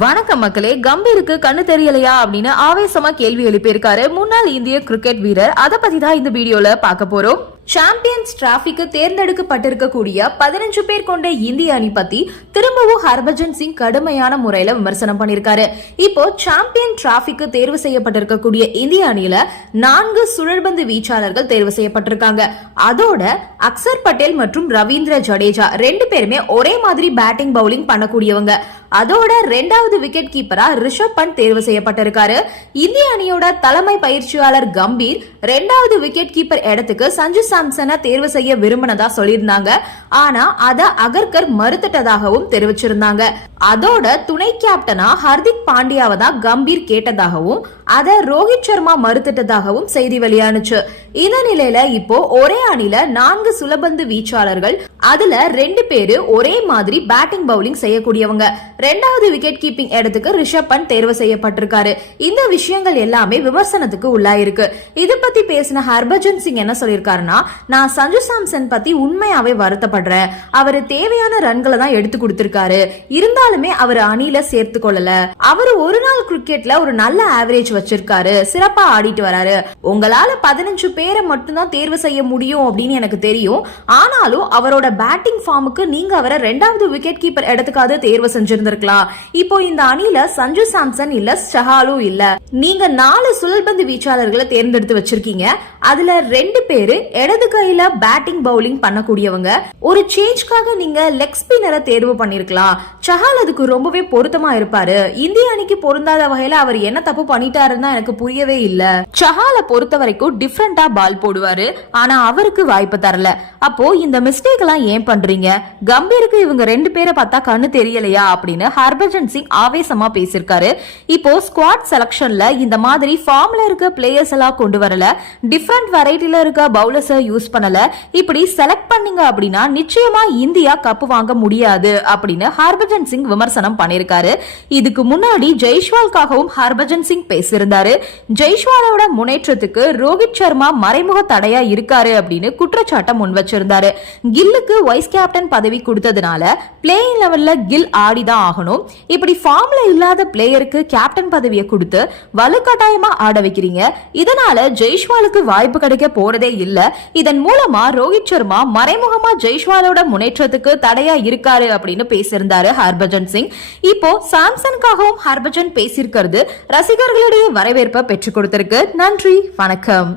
வணக்கம் மக்களே. கம்பீருக்கு கண்ணு தெரியலையா அப்படின்னு ஆவேசமா கேள்வி எழுப்பியிருக்காரு முன்னாள் இந்திய கிரிக்கெட் வீரர். அதை பத்தி தான் இந்த வீடியோல பார்க்க போறோம். சாம்பியன்ஸ் டிராபிக்கு தேர்ந்தெடுக்கப்பட்டிருக்கக்கூடிய 15 பேர் கொண்ட இந்திய அணி பத்தி திரும்பவும் ஹர்பஜன் சிங் கடுமையான முறையில விமர்சனம் பண்ணிருக்காரு. இப்போ சாம்பியன் டிராபிக்கு தேர்வு செய்யப்பட்டிருக்கக்கூடிய இந்திய அணியில 4 சுழற்பந்து வீச்சாளர்கள் தேர்வு செய்யப்பட்டிருக்காங்க. அதோட அக்சர் பட்டேல் மற்றும் ரவீந்திர ஜடேஜா 2 பேருமே ஒரே மாதிரி பேட்டிங் பவுலிங் பண்ணக்கூடியவங்க. அதோட 2வது விக்கெட் கீப்பரா ரிஷப் பண்ட் தேர்வு செய்யப்பட்டிருக்காரு. இந்திய அணியோட தலைமை பயிற்சியாளர் கம்பீர் 2வது விக்கெட் கீப்பர் இடத்துக்கு சஞ்சு சாம்சனை தேர்வு செய்ய விரும்பினதா சொல்லியிருந்தாங்க. ஆனா அத அகர்கர் மறுத்துட்டதாகவும் தெரிவிச்சிருந்தாங்க. அதோட துணை கேப்டனா ஹர்திக் பாண்டியாவை தான் கம்பீர் கேட்டதாகவும் அத ரோஹித் சர்மா மறுத்துட்டதாகவும் செய்தி வெளியானுச்சு. இந்த நிலையில இப்போ ஒரே அணில 4 சுழற்பந்து வீச்சாளர்கள், அதுல 2 பேரு ஒரே மாதிரி பேட்டிங் பவுலிங் செய்யக்கூடியவங்க. 2வது விக்கெட் கீப்பிங் இடத்துக்கு ரிஷப் பண்ட் தேர்வு செய்யப்பட்டிருக்காரு. இந்த விஷயங்கள் எல்லாமே விமர்சனத்துக்கு உள்ளாயிருக்கு. இது பத்தி பேசின ஹர்பஜன் சிங் என்ன சொல்லிருக்காருன்னா, நான் சஞ்சு சாம்சன் பத்தி உண்மையாவே வருத்தப்படுறேன். அவரு தேவையான ரன்களை தான் எடுத்து கொடுத்திருக்காரு. இருந்தாலுமே அவர் அணியில சேர்த்து கொள்ளல. அவரு ஒரு நாள் கிரிக்கெட்ல ஒரு நல்ல ஆவரேஜ் வச்சிருக்காரு, சிறப்பா ஆடிட்டு வராரு. உங்களால 15 பேரை மட்டும்தான் தேர்வு செய்ய முடியும் அப்படின்னு எனக்கு தெரியும். ஆனாலும் அவரோட பேட்டிங் ஃபார்முக்கு நீங்க அவரை 2வது விக்கெட் கீப்பர் இடத்துக்காவது தேர்வு செஞ்சிருந்திருக்கலாம். இப்போ இந்த அணியில சஞ்சு சாம்சன் இல்ல, சஹாலும் இல்ல. நீங்க 4 சுழற்பந்து வீச்சாளர்களை தேர்ந்தெடுத்து வச்சிருக்கீங்க. அதுல 2 பேரு இடது கையில பேட்டிங் பவுலிங் பண்ணக்கூடியவங்க. ஒரு சேஞ்ச்காக நீங்க லெக் ஸ்பின்னரை தேர்வு பண்ணிருக்கலாம். சஹால் அதுக்கு ரொம்பவே பொருத்தமா இருப்பாரு. இந்திய அணிக்கு பொருந்தாத வகையில அவர் என்ன தப்பு பண்ணிட்டாருன்னா எனக்கு புரியவே இல்ல. சஹால பொறுத்த வரைக்கும் டிஃபரெண்டா பால் போடுவாரு, ஆனா அவருக்கு வாய்ப்பு தரல. அப்போ இந்த மிஸ்டேக் எல்லாம் ஏன் பண்றீங்க? கம்பீருக்கு இவங்க 2 பேரை பார்த்தா கண்ணு தெரியலையா அப்படின்னு ஹர்பஜன் சிங் ஆவேசமா பேசியிருக்காரு. இப்போ ஸ்குவாட் செலக்ஷன்ல இந்த மாதிரி ஃபார்ம்ல இருக்க பிளேயர்ஸ் எல்லாம் கொண்டு வரல, டிஃபரெண்ட் வெரைட்டில இருக்க பவுலர்ஸ் யூஸ் பண்ணல. இப்படி செலக்ட் பண்ணீங்க அப்படின்னா நிச்சயமா இந்தியா கப்பு வாங்க முடியாது அப்படின்னு ஹர்பஜன் சிங் விமர்சனம் பண்ணிருக்காரு. இதுக்கு முன்னாடி ஜெய்ஷ்வாலுக்காகவும் ஹர்பஜன் சிங் பேசியிருந்தாரு. ஜெய்ஷ்வாலோட முன்னேற்றத்துக்கு ரோஹித் சர்மா மறைமுக தடையா இருக்காரு அப்படின்னு குற்றச்சாட்டை முன் வச்சிருந்தாரு. கில்லுக்கு வைஸ் கேப்டன் பதவி கொடுத்ததுனால பிளேயிங் லெவல்ல கில் ஆடிதான் ஆகணும். இப்படி ஃபார்ம்ல இல்லாத பிளேயருக்கு கேப்டன் பதவியை கொடுத்து வலுக்கட்டாயமா ஆட வைக்கிறீங்க. இதனால ஜெய்ஷ்வாலுக்கு வாய்ப்பு கிடைக்க போறதே இல்ல. இதன் மூலமா ரோஹித் சர்மா மறைமுகமா ஜெய்ஷ்வாலோட முன்னேற்றத்துக்கு தடையா இருக்காரு அப்படின்னு பேசியிருந்தாரு ஹர்பஜன் சிங். இப்போ சாம்சனுக்காகவும் ஹர்பஜன் பேசியிருக்கிறது ரசிகர்களுடைய வரவேற்பை பெற்றுக் கொடுத்திருக்கு. நன்றி, வணக்கம்.